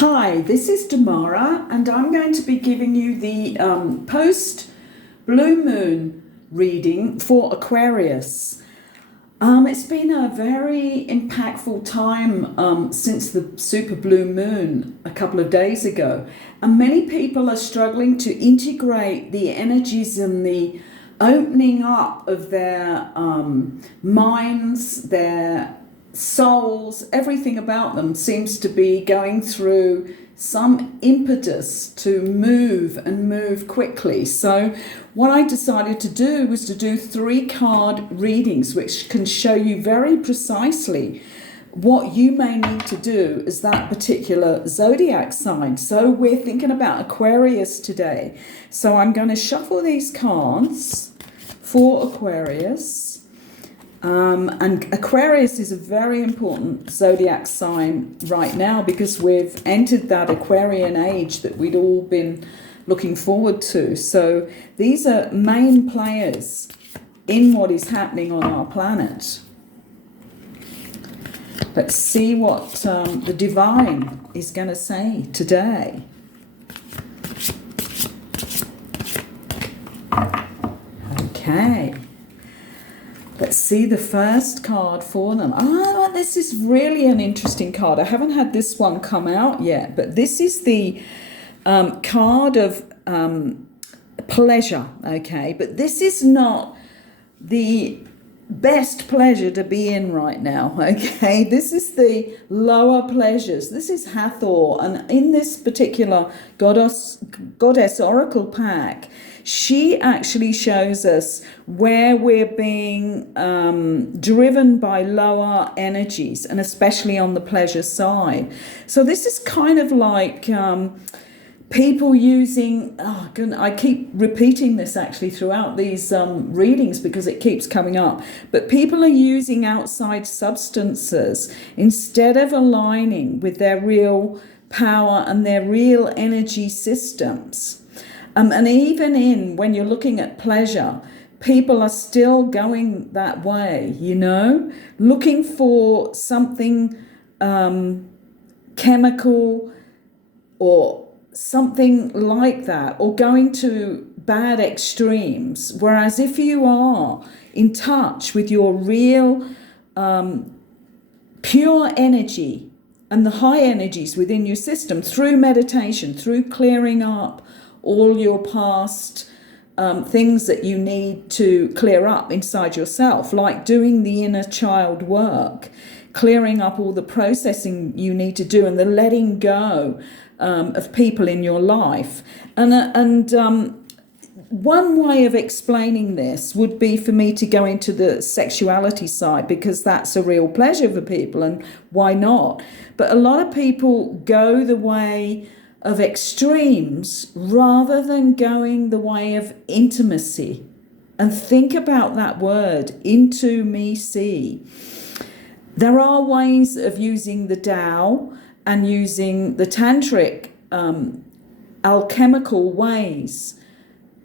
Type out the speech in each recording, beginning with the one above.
Hi, this is Demara, and I'm going to be giving you the post-blue moon reading for Aquarius. It's been a very impactful time since the super blue moon a couple of days ago, and many people are struggling to integrate the energies and the opening up of their minds, their souls. Everything about them seems to be going through some impetus to move and move quickly. So what I decided to do was to do 3 card readings, which can show you very precisely what you may need to do as that particular zodiac sign. So we're thinking about Aquarius today. So I'm going to shuffle these cards for Aquarius. And Aquarius is a very important zodiac sign right now because we've entered that Aquarian age that we'd all been looking forward to. So these are main players in what is happening on our planet. Let's see what the divine is going to say today. Okay. Let's see the first card for them. This is really an interesting card. I haven't had this one come out yet, but this is the card of pleasure, okay? But this is not the best pleasure to be in right now, okay? This is the lower pleasures. This is Hathor, and in this particular goddess oracle pack, she actually shows us where we're being driven by lower energies, and especially on the pleasure side. So this is kind of like people using, I keep repeating this actually throughout these readings because it keeps coming up, but people are using outside substances instead of aligning with their real power and their real energy systems. And even when you're looking at pleasure, people are still going that way, you know, looking for something chemical or something like that, or going to bad extremes. Whereas if you are in touch with your real pure energy and the high energies within your system through meditation, through clearing up all your past things that you need to clear up inside yourself, like doing the inner child work, clearing up all the processing you need to do and the letting go of people in your life. And one way of explaining this would be for me to go into the sexuality side, because that's a real pleasure for people, and why not? But a lot of people go the way of extremes rather than going the way of intimacy. And think about that word, intimacy. There are ways of using the Tao and using the tantric alchemical ways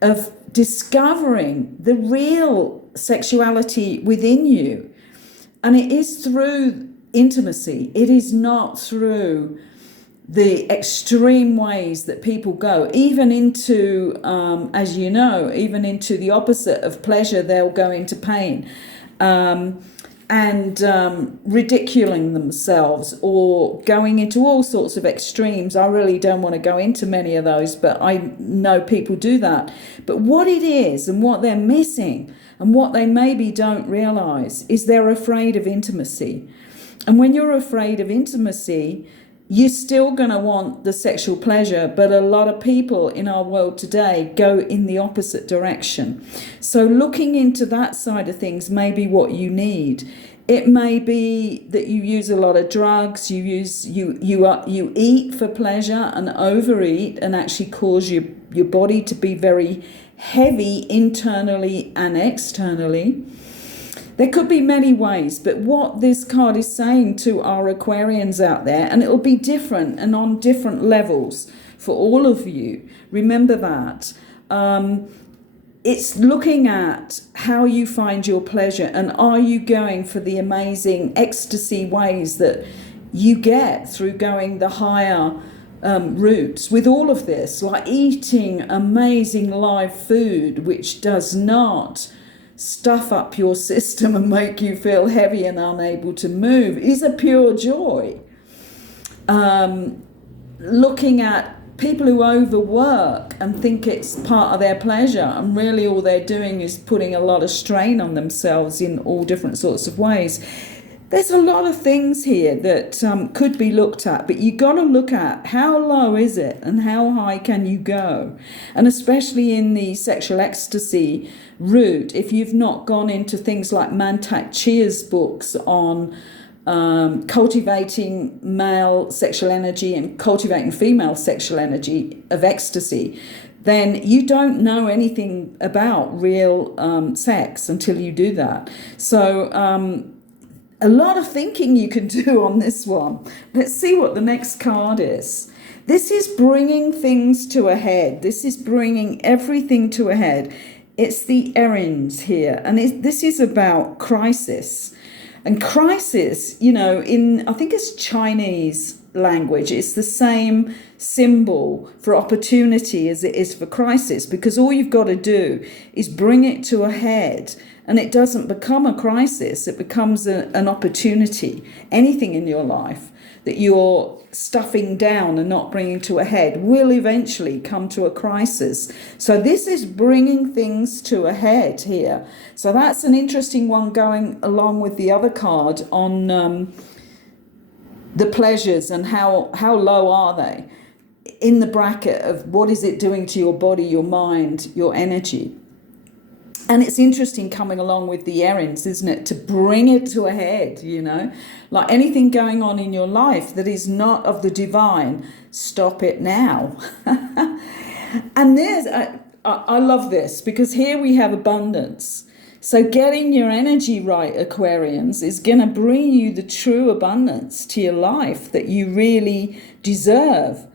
of discovering the real sexuality within you. And it is through intimacy. It is not through the extreme ways that people go, even into, as you know, even into the opposite of pleasure, they'll go into pain and ridiculing themselves or going into all sorts of extremes. I really don't want to go into many of those, but I know people do that. But what it is and what they're missing and what they maybe don't realize is they're afraid of intimacy. And when you're afraid of intimacy, you're still going to want the sexual pleasure, but a lot of people in our world today go in the opposite direction. So looking into that side of things may be what you need. It may be that you use a lot of drugs, you eat for pleasure and overeat and actually cause your body to be very heavy internally and externally. There could be many ways, but what this card is saying to our Aquarians out there, and it'll be different and on different levels for all of you, remember that. It's looking at how you find your pleasure, and are you going for the amazing ecstasy ways that you get through going the higher roots with all of this, like eating amazing live food, which does not stuff up your system and make you feel heavy and unable to move, is a pure joy. Looking at people who overwork and think it's part of their pleasure, and really all they're doing is putting a lot of strain on themselves in all different sorts of ways. There's a lot of things here that could be looked at, but you got to look at how low is it and how high can you go. And especially in the sexual ecstasy route, if you've not gone into things like Mantak Chia's books on cultivating male sexual energy and cultivating female sexual energy of ecstasy, then you don't know anything about real sex until you do that. So a lot of thinking you can do on this one. Let's see what the next card is. This is bringing things to a head. This is bringing everything to a head. It's the AQUARIANS here, and this is about crisis. And crisis, you know, in, I think it's Chinese language, it's the same symbol for opportunity as it is for crisis, because all you've got to do is bring it to a head, and it doesn't become a crisis, it becomes an opportunity. Anything in your life that you're stuffing down and not bringing to a head will eventually come to a crisis. So this is bringing things to a head here. So that's an interesting one going along with the other card on the pleasures and how low are they in the bracket of what is it doing to your body, your mind, your energy. And it's interesting coming along with the AQUARIANS, isn't it? To bring it to a head, you know, like anything going on in your life that is not of the divine, stop it now. And I love this, because here we have abundance. So getting your energy right, Aquarians, is going to bring you the true abundance to your life that you really deserve.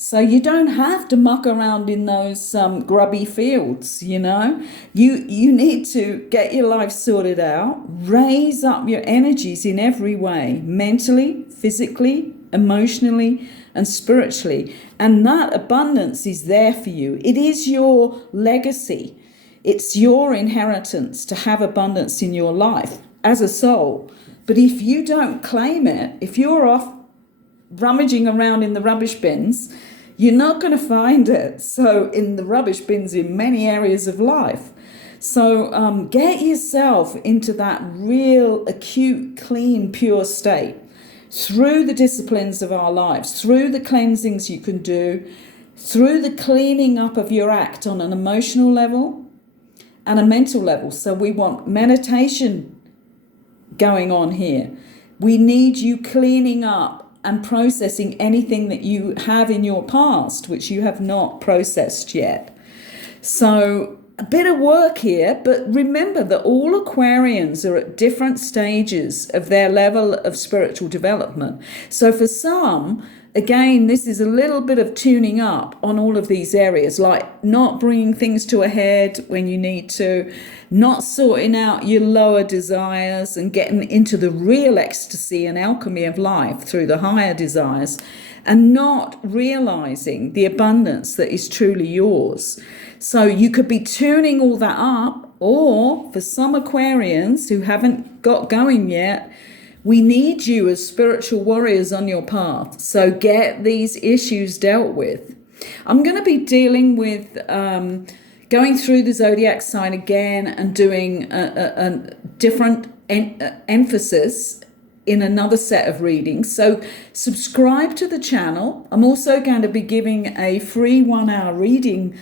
So you don't have to muck around in those grubby fields, you know. You need to get your life sorted out, raise up your energies in every way, mentally, physically, emotionally, and spiritually. And that abundance is there for you. It is your legacy. It's your inheritance to have abundance in your life as a soul. But if you don't claim it, if you're off rummaging around in the rubbish bins, you're not going to find it. So in the rubbish bins in many areas of life. So get yourself into that real acute, clean, pure state through the disciplines of our lives, through the cleansings you can do, through the cleaning up of your act on an emotional level and a mental level. So we want meditation going on here. We need you cleaning up and processing anything that you have in your past, which you have not processed yet. So a bit of work here, but remember that all Aquarians are at different stages of their level of spiritual development. So for some, again, this is a little bit of tuning up on all of these areas, like not bringing things to a head when you need to, not sorting out your lower desires and getting into the real ecstasy and alchemy of life through the higher desires, and not realizing the abundance that is truly yours. So you could be tuning all that up, or for some Aquarians who haven't got going yet, we need you as spiritual warriors on your path. So get these issues dealt with. I'm going to be dealing with going through the zodiac sign again and doing a different emphasis in another set of readings. So subscribe to the channel. I'm also going to be giving a free 1-hour reading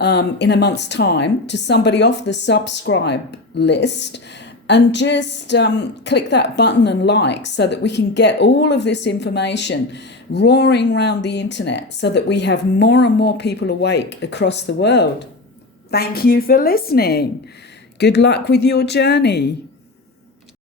in a month's time to somebody off the subscribe list. And just click that button and like, so that we can get all of this information roaring around the internet, so that we have more and more people awake across the world. Thank you for listening. Good luck with your journey.